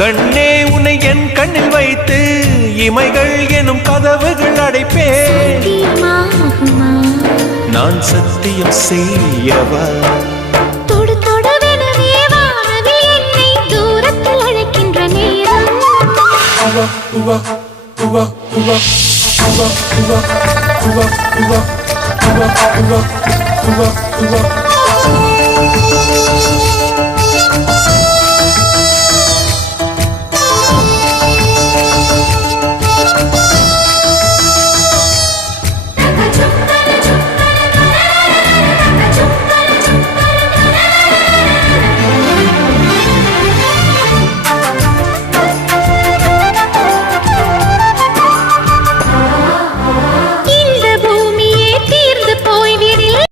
கண்ணே உன்னை என் கண்ணில் வைத்து இமைகள் எனும் கதவுகள் அடைப்பேன். நான் சத்தியம் செய்யவா? தொடு தொடுவெனவே வானவில் என்னை தூரத்தில் அழைக்கின்ற நேரம்.